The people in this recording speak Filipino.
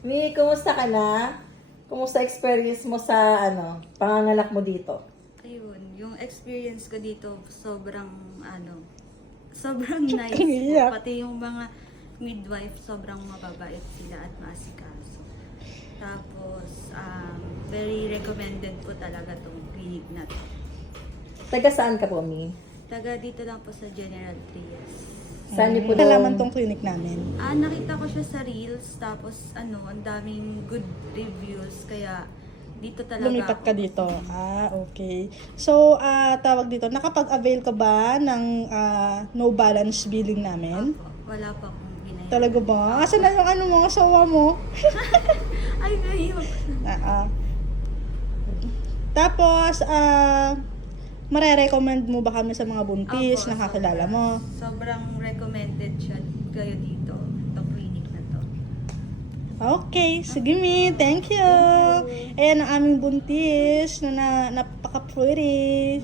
Mi, kumusta ka na? Kumusta experience mo sa panganganak mo dito? Ayun, yung experience ko dito sobrang sobrang nice po. Iyak. Pati yung mga midwife sobrang mababait sila at maasikaso. Tapos very recommended po talaga tong clinic na to. Taga saan ka po, Mi? Taga dito lang po sa General Trias. Saan niyo po Nalaman tong clinic namin. Nakita ko siya sa Reels, tapos ang daming good reviews, kaya dito talaga Lumipat ka ako. dito. Okay. So, tawag dito, nakapag-avail ka ba ng no balance billing namin? Opo, wala pa akong binayaran. Talaga ba? Asan na yung mga asawa mo? Ay, ngayon. Tapos, mare-recommend mo ba kami sa mga buntis Opo, na kakilala sobra. mo? Sobrang recommended siya kayo dito, itong clinic na to. Okay, sige Mi, thank you. Ayan ang aming buntis na napaka-pretty.